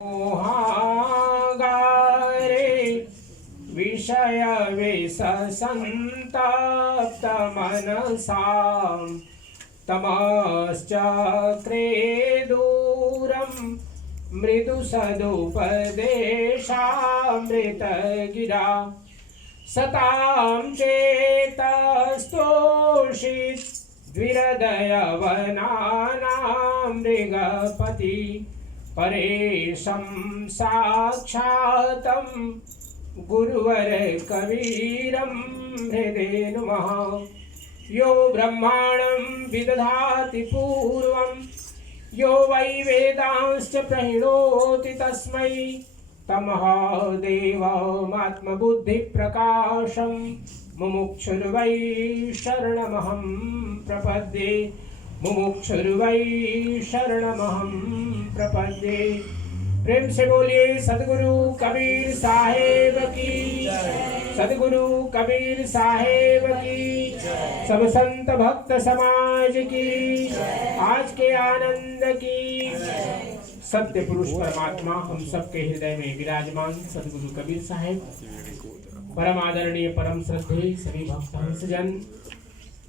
मोहागारे विषय विषसन्तप्तमनसां तमश्चक्रे दूरं मृदुसदुपदेशामृतगिरा सतां चेतस्तोषित द्विहृदयवनानां मृगपति परेशं साक्षातं गुरुवर कबीरं हृदे नुमः। यो ब्रह्माणं विदधाति पूर्वं यो वै वेदांश्च प्रणोति तस्मै तमः देवमात्मबुद्धिप्रकाशं मुमुक्षुर्वै शरणमहं प्रपद्ये मुमुक्षुर्वै शरणमहं प्रपद्ये। प्रेम से बोलिए सदगुरु कबीर साहेब की, सदगुरु कबीर साहेब की, सब संत भक्त समाज की, आज के आनंद की। सत्य पुरुष परमात्मा हम सबके हृदय में विराजमान सदगुरु कबीर साहेब, परम आदरणीय परम श्रद्धेय सभी भक्त हंसजन,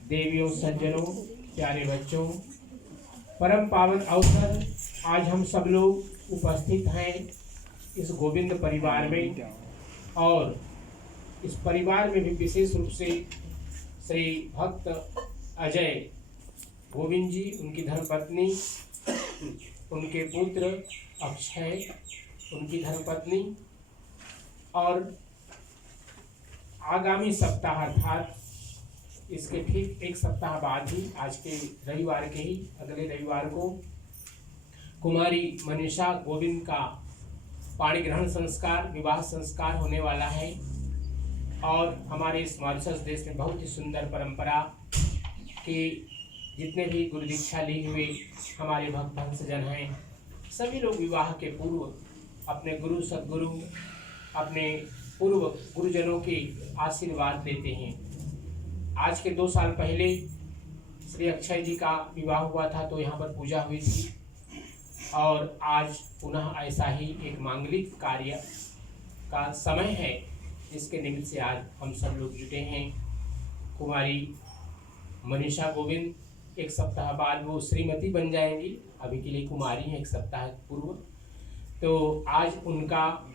देवियों सज्जनों, प्यारे बच्चों, परम पावन अवसर आज हम सब लोग उपस्थित हैं इस गोविंद परिवार में, और इस परिवार में भी विशेष रूप से श्री भक्त अजय गोविंद जी, उनकी धर्मपत्नी, उनके पुत्र अक्षय, उनकी धर्मपत्नी, और आगामी सप्ताह अर्थात इसके ठीक एक सप्ताह बाद ही, आज के रविवार के ही अगले रविवार को कुमारी मनीषा गोविंद का पाणी ग्रहण संस्कार, विवाह संस्कार होने वाला है। और हमारे इस मॉरिशस देश में बहुत ही सुंदर परंपरा कि जितने भी गुरु दीक्षा ली हुए हमारे भक्त भक्तजन हैं, सभी लोग विवाह के पूर्व अपने गुरु सद्गुरु, अपने पूर्व गुरुजनों के आशीर्वाद लेते हैं। आज के 2 साल पहले श्री अक्षय जी का विवाह हुआ था, तो यहाँ पर पूजा हुई थी, और आज पुनः ऐसा ही एक मांगलिक कार्य का समय है, जिसके निमित्त से आज हम सब लोग जुटे हैं। कुमारी मनीषा गोविंद एक सप्ताह बाद वो श्रीमती बन जाएंगी, अभी के लिए कुमारी हैं एक सप्ताह पूर्व। तो आज उनका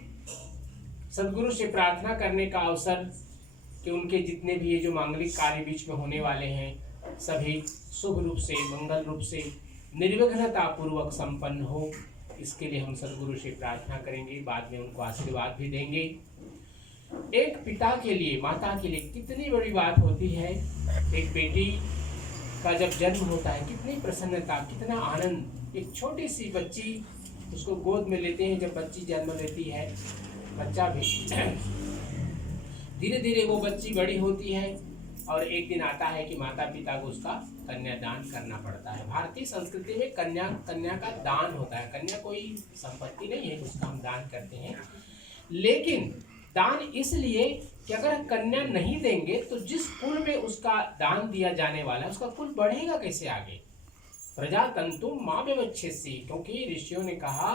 सदगुरु से प्रार्थना करने का अवसर कि उनके जितने भी ये जो मांगलिक कार्य बीच में होने वाले हैं, सभी शुभ रूप से, मंगल रूप से, निर्विघ्नता पूर्वक संपन्न हो, इसके लिए हम सदगुरु से प्रार्थना करेंगे। बाद में उनको आशीर्वाद भी देंगे। एक पिता के लिए, माता के लिए कितनी बड़ी बात होती है, एक बेटी का जब जन्म होता है, कितनी प्रसन्नता, कितना आनंद। एक छोटी सी बच्ची, उसको गोद में लेते हैं, जब बच्ची जन्म लेती है, बच्चा भी धीरे धीरे वो बच्ची बड़ी होती है, और एक दिन आता है कि माता पिता को उसका कन्यादान करना पड़ता है। भारतीय संस्कृति में कन्या का दान होता है। कन्या कोई संपत्ति नहीं है, उसका हम दान करते हैं, लेकिन दान इसलिए कि अगर कन्या नहीं देंगे तो जिस कुल में उसका दान दिया जाने वाला है, उसका कुल बढ़ेगा कैसे आगे। प्रजातंतु माँ व्यवच्छेसी, क्योंकि ऋषियों ने कहा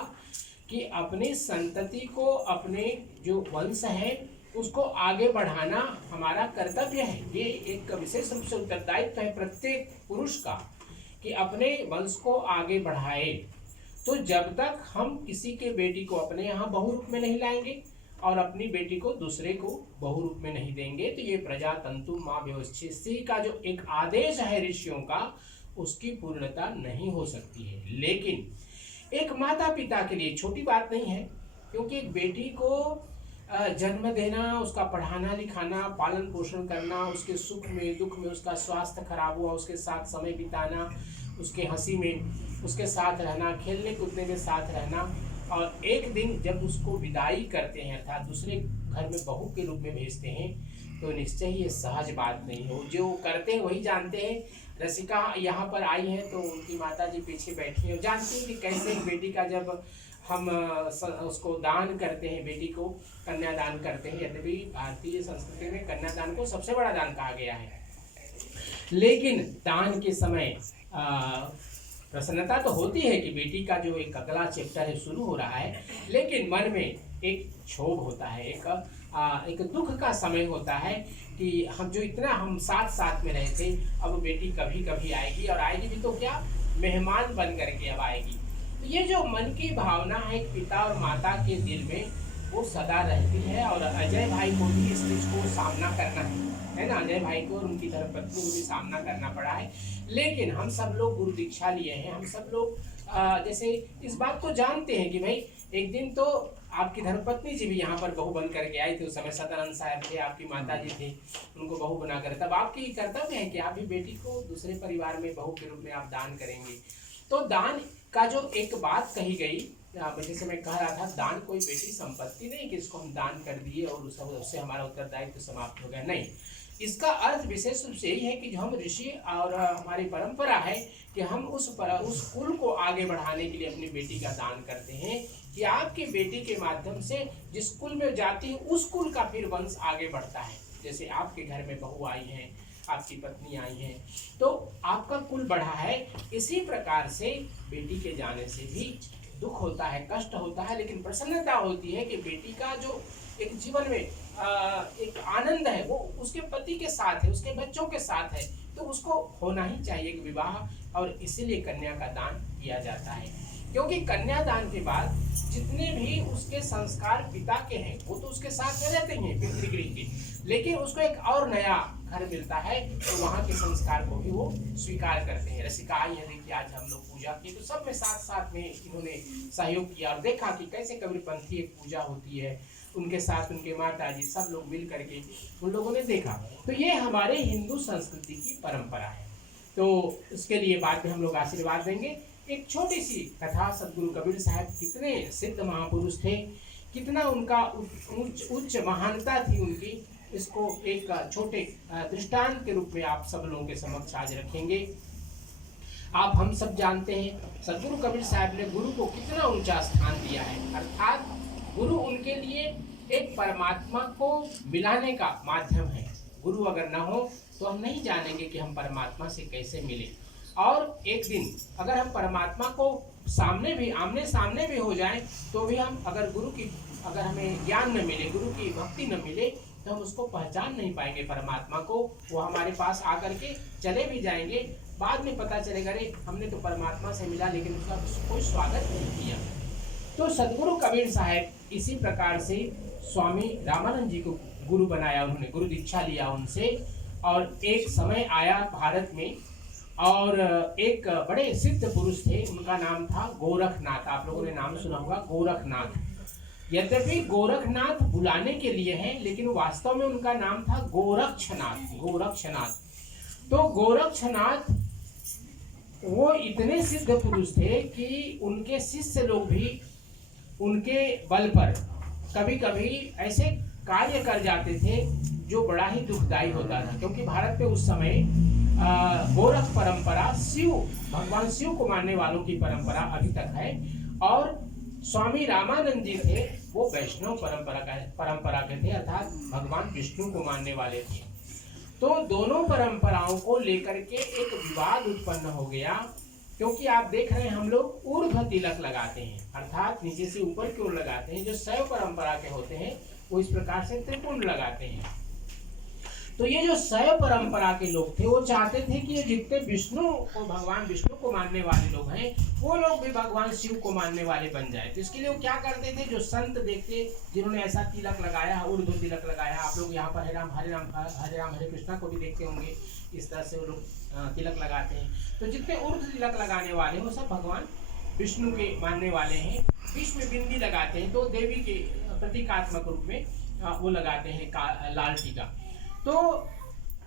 कि अपनी संतति को, अपने जो वंश है उसको आगे बढ़ाना हमारा कर्तव्य है। ये एक विशेष रूप से उत्तरदायित्व है प्रत्येक पुरुष का कि अपने वंश को आगे बढ़ाए। तो जब तक हम किसी के बेटी को अपने यहाँ बहु रूप में नहीं लाएंगे और अपनी बेटी को दूसरे को बहु रूप में नहीं देंगे, तो ये प्रजातंतु माँ व्यवच्छेसी का जो एक आदेश है ऋषियों का, उसकी पूर्णता नहीं हो सकती है। लेकिन एक माता पिता के लिए छोटी बात नहीं है, क्योंकि एक बेटी को जन्म देना, उसका पढ़ाना लिखाना, पालन पोषण करना, उसके सुख में दुख में, उसका स्वास्थ्य खराब हुआ उसके साथ समय बिताना, उसके हंसी में उसके साथ रहना, खेलने कूदने में साथ रहना, और एक दिन जब उसको विदाई करते हैं अर्थात दूसरे घर में बहू के रूप में भेजते हैं, तो निश्चय ही ये सहज बात नहीं हो। जो करते हैं वही जानते हैं। रसिका यहाँ पर आई है तो उनकी माता जी पीछे बैठी हैं, जानती हैं कि कैसे बेटी का जब हम उसको दान करते हैं, बेटी को कन्यादान करते हैं। यद्यपि भारतीय संस्कृति में कन्यादान को सबसे बड़ा दान कहा गया है, लेकिन दान के समय प्रसन्नता तो होती है कि बेटी का जो एक अगला चैप्टर है शुरू हो रहा है, लेकिन मन में एक क्षोभ होता है, एक दुख का समय होता है कि हम साथ साथ में रहे थे, अब बेटी कभी कभी आएगी, और आएगी भी तो क्या, मेहमान बन करके अब आएगी। तो ये जो मन की भावना है एक पिता और माता के दिल में, वो सदा रहती है। और अजय भाई को भी इस चीज को सामना करना है ना, अजय भाई को और उनकी धर्मपत्नी को भी सामना करना पड़ा है। लेकिन हम सब लोग गुरु दीक्षा लिए हैं, हम सब लोग जैसे इस बात को जानते हैं कि भाई एक दिन तो आपकी धर्मपत्नी जी भी यहाँ पर बहू बन करके आई थी, उस समय सदानंद साहब थे, आपकी माता जी थे, उनको बहू बनाकर, तब आपकी कर्तव्य है कि आप भी बेटी को दूसरे परिवार में बहू के रूप में आप दान करेंगे। तो दान का जो एक बात कही गई, जैसे मैं कह रहा था, दान कोई बेटी संपत्ति नहीं कि इसको हम दान कर दिए और उससे हमारा उत्तरदायित्व समाप्त हो गया, नहीं। इसका अर्थ विशेष रूप से यही है कि जो हम ऋषि और हमारी परंपरा है कि हम उस कुल को आगे बढ़ाने के लिए अपनी बेटी का दान करते हैं, कि आपकी बेटी के माध्यम से जिस कुल में जाती है उस कुल का फिर वंश आगे बढ़ता है। जैसे आपके घर में बहू आई हैं, आपकी पत्नी आई हैं, तो आपका कुल बढ़ा है। इसी प्रकार से बेटी के जाने से भी दुख होता है, कष्ट होता है, लेकिन प्रसन्नता होती है कि बेटी का जो एक जीवन में एक आनंद है वो उसके पति के साथ है, उसके बच्चों के साथ है, तो उसको होना ही चाहिए कि विवाह। और इसीलिए कन्या का दान किया जाता है, क्योंकि कन्यादान के बाद जितने भी उसके संस्कार पिता के हैं वो तो उसके साथ में रहते हैं पितृगृह के, लेकिन उसको एक और नया घर मिलता है, तो वहाँ के संस्कार को भी वो स्वीकार करते हैं। रसिकाई है, देखिए आज हम लोग पूजा की तो सब में साथ साथ में इन्होंने सहयोग किया और देखा कि कैसे कबीरपंथी एक पूजा होती है, उनके साथ उनके माता जी सब लोग मिल करके उन लोगों ने देखा। तो ये हमारे हिंदू संस्कृति की परंपरा है। तो उसके लिए बाद में हम लोग आशीर्वाद देंगे। एक छोटी सी कथा, सदगुरु कबीर साहब कितने सिद्ध महापुरुष थे, कितना उनका उच्च महानता थी उनकी, इसको एक छोटे दृष्टांत के रूप में आप सब लोगों के समक्ष आज रखेंगे। आप हम सब जानते हैं सदगुरु कबीर साहब ने गुरु को कितना ऊंचा स्थान दिया है, अर्थात गुरु उनके लिए एक परमात्मा को मिलाने का माध्यम है। गुरु अगर न हो तो हम नहीं जानेंगे कि हम परमात्मा से कैसे मिले, और एक दिन अगर हम परमात्मा को आमने सामने भी हो जाएं तो भी हम अगर हमें ज्ञान न मिले, गुरु की भक्ति न मिले, तो हम उसको पहचान नहीं पाएंगे परमात्मा को। वो हमारे पास आकर के चले भी जाएंगे, बाद में पता चलेगा अरे हमने तो परमात्मा से मिला लेकिन उसका कोई स्वागत नहीं किया। तो सदगुरु कबीर साहब इसी प्रकार से स्वामी रामानंद जी को गुरु बनाया, उन्होंने गुरु दीक्षा लिया उनसे। और एक समय आया भारत में और एक बड़े सिद्ध पुरुष थे, उनका नाम था गोरखनाथ। आप लोगों ने नाम सुना होगा गोरखनाथ। यद्यपि गोरखनाथ बुलाने के लिए है, लेकिन वास्तव में उनका नाम था गोरक्षनाथ। तो गोरक्षनाथ वो इतने सिद्ध पुरुष थे कि उनके शिष्य लोग भी उनके बल पर कभी कभी ऐसे कार्य कर जाते थे जो बड़ा ही दुखदायी होता था, क्योंकि भारत में उस समय गोरख परंपरा भगवान शिव को मानने वालों की परंपरा अभी तक है, और स्वामी रामानंद जी थे वो वैष्णव परंपरा के थे, अर्थात भगवान विष्णु को मानने वाले थे। तो दोनों परंपराओं को लेकर के एक विवाद उत्पन्न हो गया, क्योंकि आप देख रहे हैं हम लोग ऊर्ध्व तिलक लगाते हैं, अर्थात नीचे से ऊपर की ओर लगाते हैं। जो शैव परंपरा के होते हैं वो इस प्रकार से त्रिपुंड लगाते हैं। तो ये जो शैव परंपरा के लोग थे वो चाहते थे कि ये जितने भगवान विष्णु को मानने वाले लोग हैं वो लोग भी भगवान शिव को मानने वाले बन जाए। तो इसके लिए वो क्या करते थे, जो संत देखते जिन्होंने ऐसा तिलक लगाया, ऊर्ध्व तिलक लगाया, आप लोग यहाँ पर हरे राम हरे कृष्णा को भी देखते होंगे, इस तरह से वो लोग तिलक लगाते हैं। तो जितने ऊर्ध्व तिलक लगाने वाले हैं वो सब भगवान विष्णु के मानने वाले हैं। बीच में बिंदी लगाते हैं तो देवी के प्रतीकात्मक रूप में वो लगाते हैं लाल टीका। तो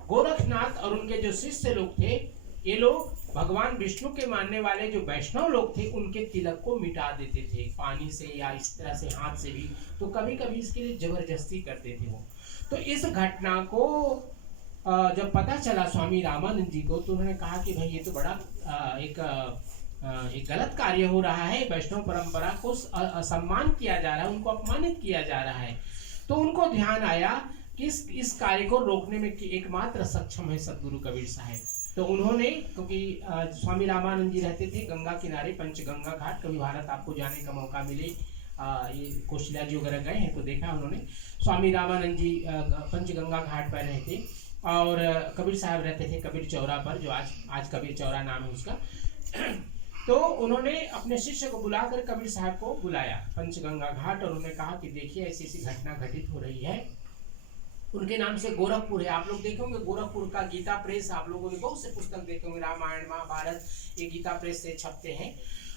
गोरखनाथ और उनके जो शिष्य लोग थे, ये लोग भगवान विष्णु के मानने वाले जो वैष्णव लोग थे उनके तिलक को मिटा देते थे, पानी से या इस तरह से हाथ से भी, तो कभी कभी इसके लिए जबरदस्ती करते थे वो। तो इस घटना को जब पता चला स्वामी रामानंद जी को, तो उन्होंने कहा कि भाई ये तो बड़ा एक गलत कार्य हो रहा है, वैष्णव परंपरा को असम्मान किया जा रहा है, उनको अपमानित किया जा रहा है। तो उनको ध्यान आया कि इस कार्य को रोकने में एकमात्र सक्षम है सदगुरु कबीर साहब। तो उन्होंने, क्योंकि स्वामी रामानंद जी रहते थे गंगा किनारे पंचगंगा घाट, कभी भारत आपको जाने का मौका मिले, ये कौशल्या जी वगैरह गए हैं तो देखा उन्होंने, स्वामी रामानंद जी पंचगंगा घाट पर रहे थे। और कबीर साहब रहते थे कबीर चौरा पर, जो आज कबीर चौरा नाम है उसका। तो उन्होंने अपने शिष्य को बुलाकर कबीर साहब को बुलाया पंचगंगा घाट, और उन्होंने कहा कि देखिए ऐसी ऐसी घटना घटित हो रही है। उनके नाम से गोरखपुर है, आप लोग देखे होंगे गोरखपुर का गीता प्रेस, आप लोगों ने बहुत से पुस्तक देखे होंगे, रामायण महाभारत, ये गीता प्रेस से छपते हैं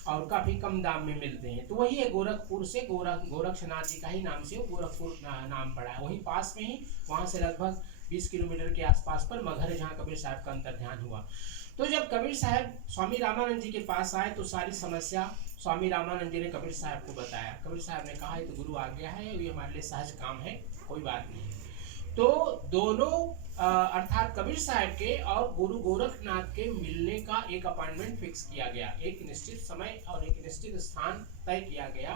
और काफी कम दाम में मिलते हैं। तो वही है गोरखपुर से, गोरक्षनाथ जी का ही नाम से वो गोरखपुर नाम पड़ा है। वहीं पास में ही, वहां से लगभग 20 किलोमीटर के आसपास पर मगहर है, जहाँ कबीर साहब का अंतर्ध्यान हुआ। तो जब कबीर साहब स्वामी रामानंद जी के पास आए तो सारी समस्या स्वामी रामानंद जी ने कबीर साहब को बताया। कबीर साहब ने कहा ये तो गुरु आ गया है, ये हमारे लिए सहज काम है, कोई बात नहीं। तो दोनों अर्थात कबीर साहब के और गुरु गोरखनाथ के मिलने का एक अपॉइंटमेंट फिक्स किया गया, एक निश्चित समय और एक निश्चित स्थान तय किया गया।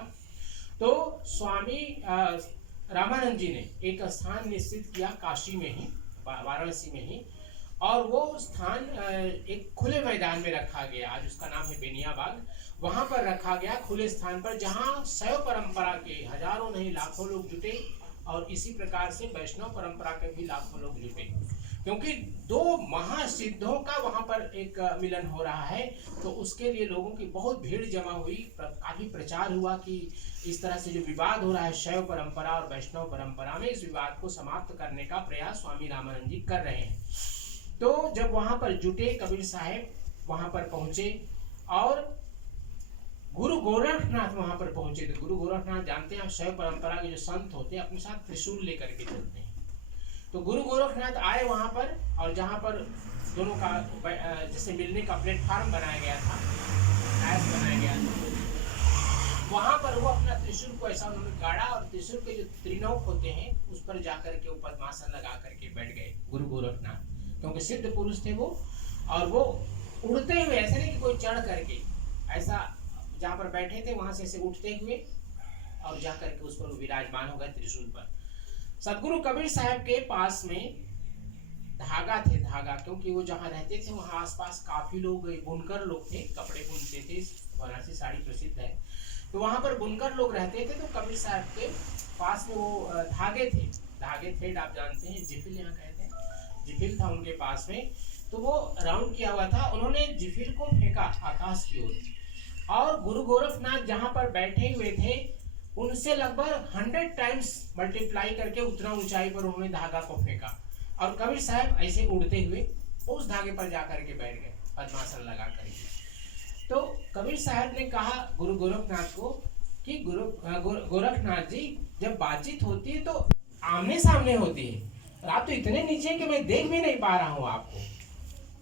तो स्वामी रामानंद जी ने एक स्थान निश्चित किया काशी में ही, वाराणसी में ही, और वो स्थान एक खुले मैदान में रखा गया, आज उसका नाम है बेनिया बाग। वहां पर रखा गया खुले स्थान पर, जहां शैव परंपरा के हजारों नहीं लाखों लोग जुटे, और इसी प्रकार से वैष्णव परंपरा के भी लाखों लोग जुटे, क्योंकि दो महासिद्धों का वहां पर एक मिलन हो रहा है। तो उसके लिए लोगों की बहुत भीड़ जमा हुई, काफी प्रचार हुआ कि इस तरह से जो विवाद हो रहा है शैव परंपरा और वैष्णव परंपरा में, इस विवाद को समाप्त करने का प्रयास स्वामी रामानंद जी कर रहे हैं। तो जब वहां पर जुटे कबीर साहब, वहां पर पहुंचे और गुरु गोरखनाथ वहां पर पहुंचे। तो गुरु गोरखनाथ जानते हैं, शैव परंपरा के जो संत होते हैं अपने साथ त्रिशूल लेकर के चलते हैं। तो गुरु गोरखनाथ आए वहां पर, और जहां पर दोनों का जैसे मिलने का प्लेटफार्म बनाया गया था, बनाया गया था, वहां पर वो अपना त्रिशूल को ऐसा उन्होंने गाड़ा, और त्रिशूल के जो त्रिनोक होते हैं उस पर जाकर के ऊपर पद्मासन लगा करके बैठ गए गुरु गोरखनाथ, क्योंकि सिद्ध पुरुष थे वो। और वो उड़ते हुए, ऐसे नहीं कि कोई चढ़ करके, ऐसा जहाँ पर बैठे थे वहां से ऐसे उठते हुए और जाकर के उस पर विराजमान हो गए त्रिशूल पर। सदगुरु कबीर साहब के पास में धागा थे, धागा, क्योंकि वो जहाँ रहते थे वहाँ आसपास काफी लोग बुनकर लोग थे, कपड़े बुनते थे, बनारसी साड़ी प्रसिद्ध है, तो वहां पर बुनकर लोग रहते थे। तो कबीर साहब के पास में वो धागे थे, धागे थ्रेड आप जानते हैं, जिफिल यहाँ कहते हैं, जिफिल था उनके पास में। तो वो राउंड किया हुआ था, उन्होंने जिफिल को फेंका आकाश की ओर, और गुरु गोरखनाथ जहां पर बैठे हुए थे उनसे लगभग 100 टाइम्स मल्टीप्लाई करके उतना ऊंचाई पर उन्होंने धागा को फेंका, और कबीर साहब ऐसे उड़ते हुए उस धागे पर जाकर के बैठ गए पद्मासन लगा करके। तो कबीर साहब ने कहा गुरु गोरखनाथ को कि गोरखनाथ जी, जब बातचीत होती है तो आमने सामने होती है, और आप तो इतने नीचे कि मैं देख भी नहीं पा रहा हूँ आपको।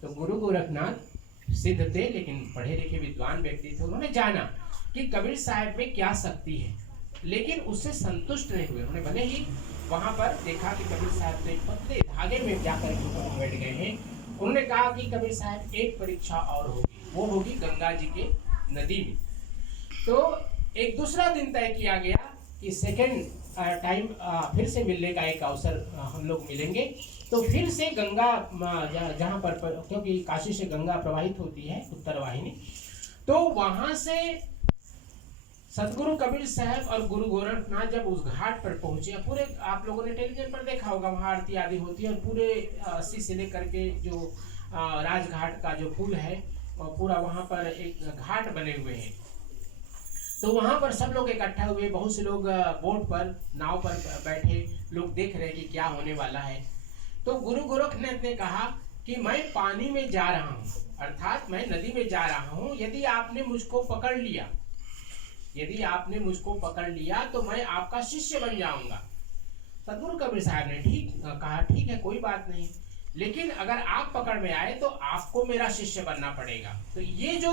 तो गुरु गोरखनाथ सिद्ध थे, लेकिन पढ़े लिखे विद्वान व्यक्ति थे, उन्होंने जाना कि कबीर साहब में क्या शक्ति है, लेकिन उससे संतुष्ट नहीं हुए। उन्होंने भले ही वहां पर देखा कि कबीर साहब तो एक पतले धागे में जाकर बैठ गए हैं, उन्होंने कहा कि कबीर साहब एक परीक्षा और होगी, वो होगी गंगा जी के नदी में। तो एक दूसरा दिन तय किया गया कि सेकेंड टाइम फिर से मिलने का एक अवसर हम लोग मिलेंगे। तो फिर से गंगा जहाँ पर, क्योंकि काशी से गंगा प्रवाहित होती है उत्तर वाहिनी, तो वहां से सदगुरु कबीर साहब और गुरु गोरखनाथ जब उस घाट पर पहुंचे, पूरे आप लोगों ने टेलीविजन पर देखा होगा, वहां आरती आदि होती है, और पूरे 80 से लेकर के जो राजघाट का जो पुल है पूरा वहां पर एक घाट बने हुए हैं। तो वहां पर सब लोग इकट्ठा हुए, बहुत से लोग बोट पर, नाव पर बैठे लोग देख रहे हैं कि क्या होने वाला है। तो गुरु गोरखनाथ ने कहा कि मैं पानी में जा रहा हूँ, अर्थात मैं नदी में जा रहा हूँ, यदि आपने मुझको पकड़ लिया, यदि आपने मुझको पकड़ लिया तो मैं आपका शिष्य बन जाऊंगा। सदगुरु कबीर साहब ने कहा ठीक है, कोई बात नहीं, लेकिन अगर आप पकड़ में आए तो आपको मेरा शिष्य बनना पड़ेगा। तो ये जो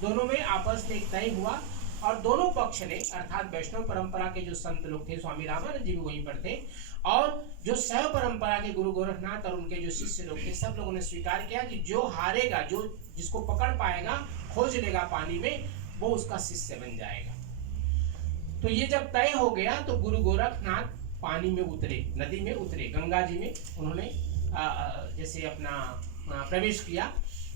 दोनों में आपस में तय हुआ, और दोनों पक्ष ने, अर्थात वैष्णव परंपरा के जो संत लोग थे, स्वामी रामानंद जी भी वहीं पर थे, और जो शैव परंपरा के गुरु गोरखनाथ और उनके जो शिष्य लोग थे, सब लोगों ने स्वीकार किया कि जो हारेगा, जो जिसको पकड़ पाएगा, खोज लेगा पानी में, वो उसका शिष्य बन जाएगा। तो ये जब तय हो गया तो गुरु गोरखनाथ पानी में उतरे, नदी में उतरे, गंगा जी में उन्होंने जैसे अपना प्रवेश किया,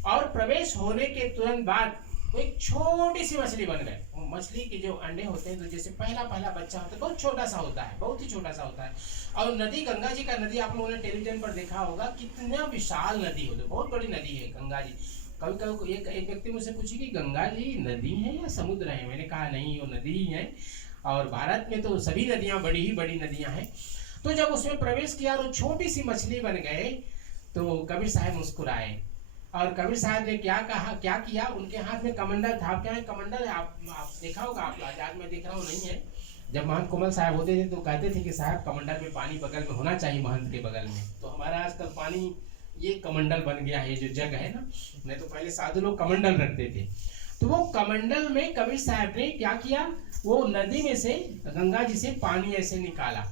और प्रवेश होने के तुरंत बाद वो एक छोटी सी मछली बन गए। मछली के जो अंडे होते हैं तो जैसे पहला पहला बच्चा होता है बहुत छोटा सा होता है, बहुत ही छोटा सा होता है। और नदी, गंगा जी का नदी आप लोगों ने टेलीविजन पर देखा होगा, कितना विशाल नदी होती है, बहुत बड़ी नदी है गंगा जी। कभी कभी एक व्यक्ति मुझसे पूछी कि गंगा जी नदी है या समुद्र है, मैंने कहा नहीं, वो नदी ही है, और भारत में तो सभी नदियां बड़ी ही बड़ी नदियां हैं। तो जब उसमें प्रवेश किया और छोटी सी मछली बन गए तो कबीर साहब मुस्कुराए, और कबीर साहब ने क्या कहा, क्या किया, उनके हाथ में कमंडल था। क्या है कमंडल? आप देखा होगा, आप आज मैं देख रहा हूँ नहीं है। जब महंत कोमल साहब होते थे तो कहते थे कि साहब कमंडल में पानी बगल में होना चाहिए, महंत के बगल में। तो हमारा आजकल पानी ये कमंडल बन गया है, जो जग है ना, नहीं तो पहले साधु लोग कमंडल रखते थे। तो वो कमंडल में कबीर साहब ने क्या किया, वो नदी में से, गंगा जी से पानी ऐसे निकाला,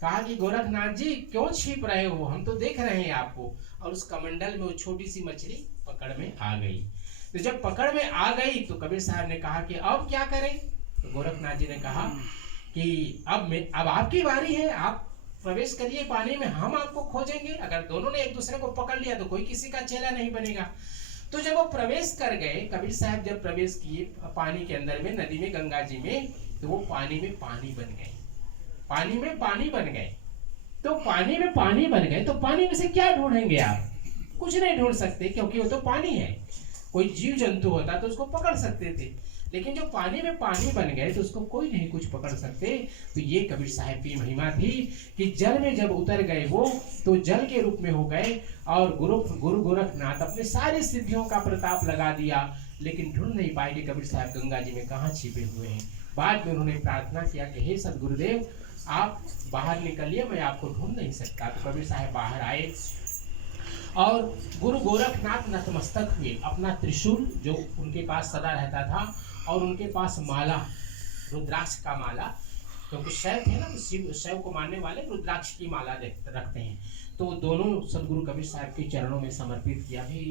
कहा कि गोरखनाथ जी क्यों छिप रहे हो, हम तो देख रहे हैं आपको। और उस कमंडल में वो छोटी सी मछली पकड़ में आ गई। तो जब पकड़ में आ गई तो कबीर साहब ने कहा कि अब क्या करें। तो गोरखनाथ जी ने कहा कि अब आपकी बारी है, आप प्रवेश करिए पानी में, हम आपको खोजेंगे। अगर दोनों ने एक दूसरे को पकड़ लिया तो कोई किसी का चेला नहीं बनेगा। तो जब वो प्रवेश कर गए, कबीर साहब जब प्रवेश किए पानी के अंदर में, नदी में, गंगा जी में, तो वो पानी में पानी बन गए, पानी में पानी बन गए। तो पानी में पानी बन गए तो पानी में से क्या ढूंढेंगे आप? कुछ नहीं ढूंढ सकते, क्योंकि वो तो पानी है। कोई जीव जंतु होता तो उसको पकड़ सकते थे, लेकिन जो पानी में पानी बन गए तो उसको कोई नहीं कुछ पकड़ सकते। तो ये कबीर साहब की महिमा थी कि जल में जब उतर गए वो, तो जल के रूप में हो गए, और गुरु गोरखनाथ अपने सारी सिद्धियों का प्रताप लगा दिया, लेकिन ढूंढ नहीं पाए कि कबीर साहब गंगा जी में कहाँ छिपे हुए हैं। बाद में उन्होंने प्रार्थना किया कि हे सदगुरुदेव, आप बाहर निकलिए, मैं आपको ढूंढ नहीं सकता। तो कबीर साहब बाहर आए और गुरु गोरखनाथ नतमस्तक हुए, अपना त्रिशूल जो उनके पास सदा रहता था, और उनके पास माला, रुद्राक्ष का माला, क्योंकि शैव थे ना, तो शिव शैव को मानने वाले रुद्राक्ष की माला रखते हैं। तो दोनों सदगुरु कबीर साहब के चरणों में समर्पित किया। भी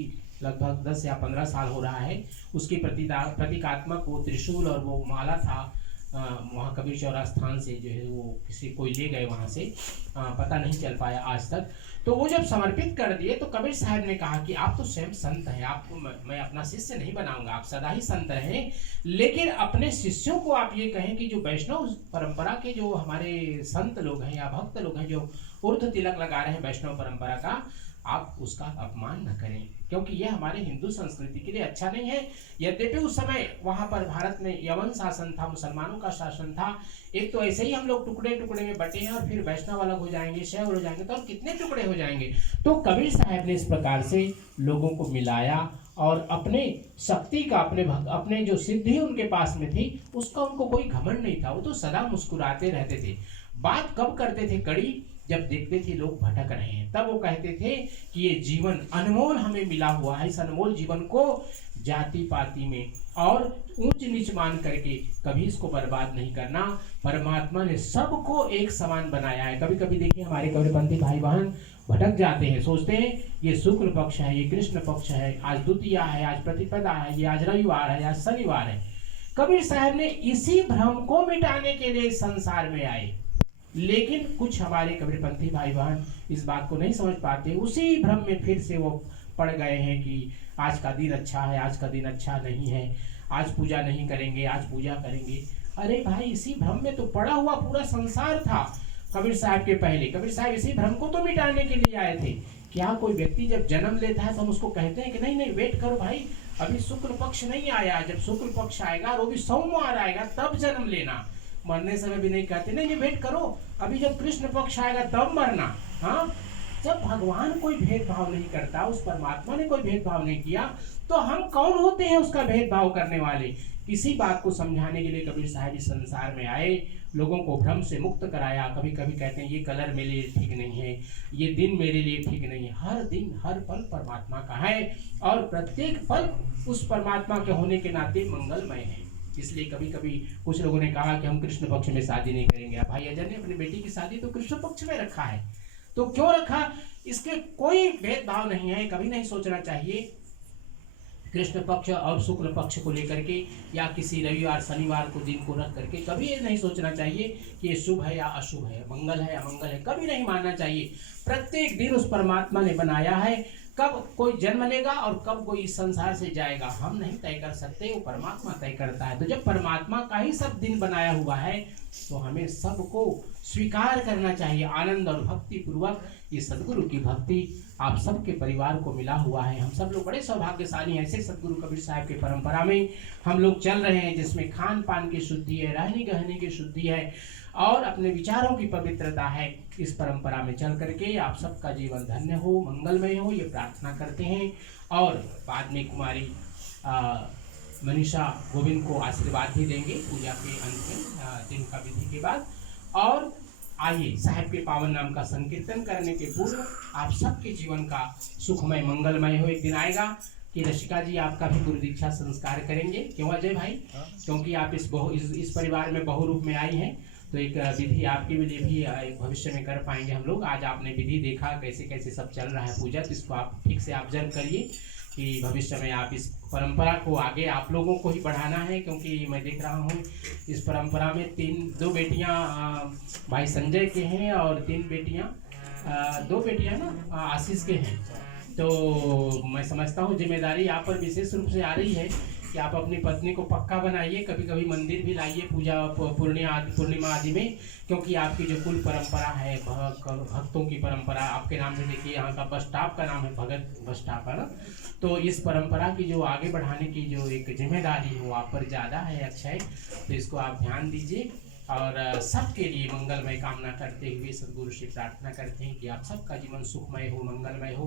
लगभग 10 या 15 साल हो रहा है। उसकी प्रतीकात्मक वो त्रिशूल और वो माला था, वहाँ कबीर चौरा स्थान से जो है वो किसी कोई ले गए वहाँ से, पता नहीं चल पाया आज तक। तो वो जब समर्पित कर दिए तो कबीर साहब ने कहा कि आप तो स्वयं संत हैं, आपको मैं अपना शिष्य नहीं बनाऊंगा, आप सदा ही संत रहें, लेकिन अपने शिष्यों को आप ये कहें कि जो वैष्णव परंपरा के जो हमारे संत लोग हैं या भक्त लोग हैं जो ऊर्ध्व तिलक लगा रहे हैं वैष्णव परंपरा का, आप उसका अपमान न करें, क्योंकि यह हमारे हिंदू संस्कृति के लिए अच्छा नहीं है। यद्यपि उस समय वहां पर भारत में यवन शासन था, मुसलमानों का शासन था। एक तो ऐसे ही हम लोग टुकड़े टुकड़े में बटे हैं, और फिर वैष्णव अलग हो जाएंगे, शैव हो जाएंगे, तो कितने टुकड़े हो जाएंगे। तो कबीर साहब ने इस प्रकार से लोगों को मिलाया, और अपने शक्ति का, अपने जो सिद्धि उनके पास में थी उसका उनको कोई घमंड नहीं था। वो तो सदा मुस्कुराते रहते थे। बात कब करते थे कड़ी? जब देखते थे लोग भटक रहे हैं, तब वो कहते थे कि ये जीवन अनमोल हमें मिला हुआ है, इस अनमोल जीवन को जाति पाति में और ऊंच नीच मान करके कभी इसको बर्बाद नहीं करना। परमात्मा ने सबको एक समान बनाया है। कभी कभी देखिए हमारे कबीरपंथी भाई बहन भटक जाते हैं, सोचते हैं ये शुक्ल पक्ष है, ये कृष्ण पक्ष है, आज द्वितीया है, आज प्रतिपदा है, ये आज रविवार है, आज शनिवार है। कबीर साहब ने इसी भ्रम को मिटाने के लिए संसार में आए, लेकिन कुछ हमारे कबीरपंथी भाई बहन इस बात को नहीं समझ पाते, उसी भ्रम में फिर से वो पड़ गए हैं कि आज का दिन अच्छा है, आज का दिन अच्छा नहीं है, आज पूजा नहीं करेंगे, आज पूजा करेंगे। अरे भाई, इसी भ्रम में तो पड़ा हुआ पूरा संसार था कबीर साहब के पहले। कबीर साहब इसी भ्रम को तो मिटाने के लिए आए थे। क्या कोई व्यक्ति जब जन्म लेता है तो हम उसको कहते हैं कि नहीं नहीं वेट करो भाई, अभी शुक्ल पक्ष नहीं आया, जब शुक्ल पक्ष आएगा और वो भी सोमवार आएगा तब जन्म लेना। मरने समय भी नहीं कहते नहीं वेट करो, अभी जब कृष्ण पक्ष आएगा तब मरना। हाँ, जब भगवान कोई भेदभाव नहीं करता, उस परमात्मा ने कोई भेदभाव नहीं किया, तो हम कौन होते हैं उसका भेदभाव करने वाले। इसी बात को समझाने के लिए कबीर साहब इस संसार में आए, लोगों को भ्रम से मुक्त कराया। कभी कभी कहते हैं ये कलर मेरे लिए ठीक नहीं है, ये दिन मेरे लिए ठीक नहीं है। हर दिन हर पल परमात्मा का है, और प्रत्येक पल उस परमात्मा के होने के नाते मंगलमय है। इसलिए कभी कभी कुछ लोगों ने कहा कि हम कृष्ण पक्ष में शादी नहीं करेंगे। भाई अजय ने अपनी बेटी की शादी तो कृष्ण पक्ष में रखा है, तो क्यों रखा? इसके कोई भेदभाव नहीं है। कभी नहीं सोचना चाहिए कृष्ण पक्ष और शुक्ल पक्ष को लेकर के, या किसी रविवार शनिवार को दिन को रख करके कभी ये नहीं सोचना चाहिए कि ये शुभ है या अशुभ है, मंगल है या अमंगल है, कभी नहीं मानना चाहिए। प्रत्येक दिन उस परमात्मा ने बनाया है, कब कोई जन्म लेगा और कब कोई इस संसार से जाएगा हम नहीं तय कर सकते, वो परमात्मा तय करता है। तो जब परमात्मा का ही सब दिन बनाया हुआ है तो हमें सबको स्वीकार करना चाहिए आनंद और भक्ति पूर्वक। ये सदगुरु की भक्ति आप सबके परिवार को मिला हुआ है। हम सब लोग बड़े सौभाग्यशाली हैं, ऐसे सदगुरु कबीर साहब की परंपरा में हम लोग चल रहे हैं, जिसमें खान पान की शुद्धि है, रहने गहने की शुद्धि है और अपने विचारों की पवित्रता है। इस परंपरा में चल करके आप सबका जीवन धन्य हो, मंगलमय हो, ये प्रार्थना करते हैं। और बाद में कुमारी मनीषा गोविंद को आशीर्वाद भी देंगे पूजा के अंत में, दिन का विधि के बाद। और आइए साहेब के पावन नाम का संकीर्तन करने के पूर्व आप सबके जीवन का सुखमय मंगलमय हो। एक दिन आएगा कि रशिका जी आपका भी गुरु दीक्षा संस्कार करेंगे, क्यों अजय भाई? क्योंकि आप इस परिवार में बहु रूप में आई हैं, तो एक विधि आपके लिए भी भविष्य में कर पाएंगे हम लोग। आज आपने विधि देखा कैसे कैसे सब चल रहा है पूजा, तो इसको आप ठीक से ऑब्जर्व करिए कि भविष्य में आप इस परंपरा को आगे आप लोगों को ही बढ़ाना है। क्योंकि मैं देख रहा हूँ इस परंपरा में दो बेटियाँ भाई संजय के हैं और 3 बेटियाँ, 2 बेटियाँ ना आशीष के हैं। तो मैं समझता हूँ जिम्मेदारी आप पर विशेष रूप से आ रही है कि आप अपनी पत्नी को पक्का बनाइए, कभी कभी मंदिर भी लाइए पूजा पूर्णिमा आदि में, क्योंकि आपकी जो कुल परंपरा है भक्तों की परंपरा, आपके नाम से देखिए यहाँ का बस स्टॉप का नाम है भगत बस स्टॉप है ना। तो इस परंपरा की जो आगे बढ़ाने की जो एक जिम्मेदारी है वो आप पर ज़्यादा है अक्षय, तो इसको आप ध्यान दीजिए। और सबके लिए मंगलमय कामना करते हुए सदगुरु से प्रार्थना करते हैं कि आप सबका जीवन सुखमय हो, मंगलमय हो।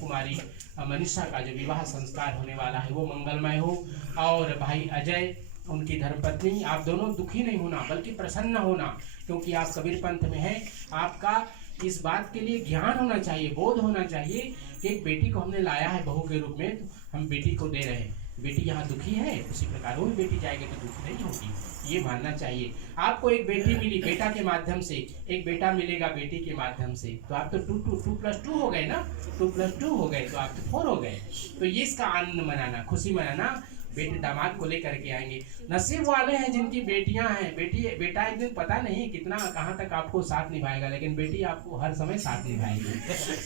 कुमारी मनीषा का जो विवाह संस्कार होने वाला है वो मंगलमय हो। और भाई अजय उनकी धर्मपत्नी, आप दोनों दुखी नहीं होना बल्कि प्रसन्न होना, क्योंकि आप कबीर पंथ में हैं। आपका इस बात के लिए ज्ञान होना चाहिए, बोध होना चाहिए कि एक बेटी को हमने लाया है बहू के रूप में, तो हम बेटी को दे रहे हैं। बेटी यहाँ दुखी है, उसी प्रकार वो भी बेटी जाएगी तो दुख नहीं होगी, ये मानना चाहिए। आपको एक बेटी मिली बेटा के माध्यम से, एक बेटा मिलेगा बेटी के माध्यम से, तो आप तो 2+2 हो गए ना, 2+2 हो गए तो आप तो 4 हो गए। तो ये इसका आनंद मनाना, खुशी मनाना। बेटे दामाद को लेकर के आएंगे। नसीब वाले हैं जिनकी बेटियां हैं। बेटा एक दिन पता नहीं कितना कहाँ तक आपको साथ निभाएगा, लेकिन बेटी आपको हर समय साथ निभाएगी।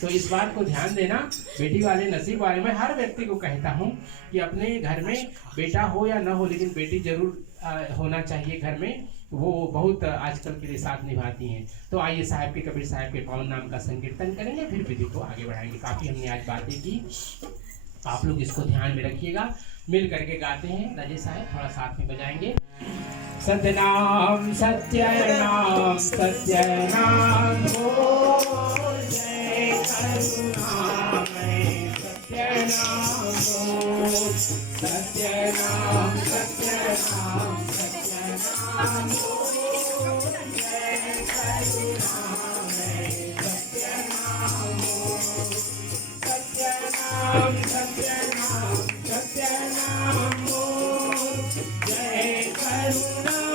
तो इस बात को ध्यान देना, बेटी वाले नसीब वाले। मैं हर व्यक्ति को कहता हूँ कि अपने घर में बेटा हो या ना हो, लेकिन बेटी जरूर होना चाहिए घर में, वो बहुत आजकल के लिए साथ निभाती हैं। तो आइए साहब के कबीर साहब के पावन नाम का संकीर्तन करेंगे, फिर विधि को आगे बढ़ाएंगे। काफ़ी हमने आज बातें की, आप लोग इसको ध्यान में रखिएगा। मिल करके गाते हैं, राजेश साहब थोड़ा साथ में बजाएंगे। सतनाम सत्य नाम बोल, जय करुणामय सत्य नाम बोल, सत्य नाम बोल, जय करुणामय सत्य नाम बोल, सत्य नाम बोल, जय करुणामय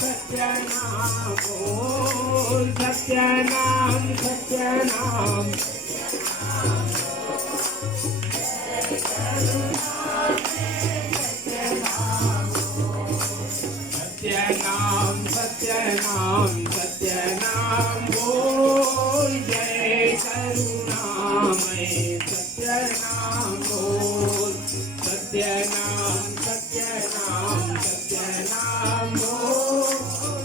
सत्य नाम बोल, सत्य नाम सत्य नाम बोल, जय करुणामय सत्य नाम बोल, सत्य नाम बोल,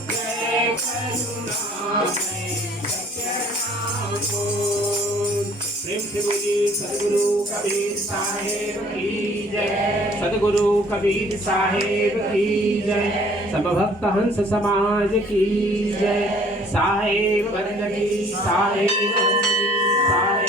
जय करुणामय सत्य नाम बोल। प्रेम से बोलिए सदगुरु कबीर साहेब की जय, सदगुरु कबीर साहेब की जय, सब भक्त हंस समाज की जय। साहेब बंदगी, साहेब बंदगी, साहेब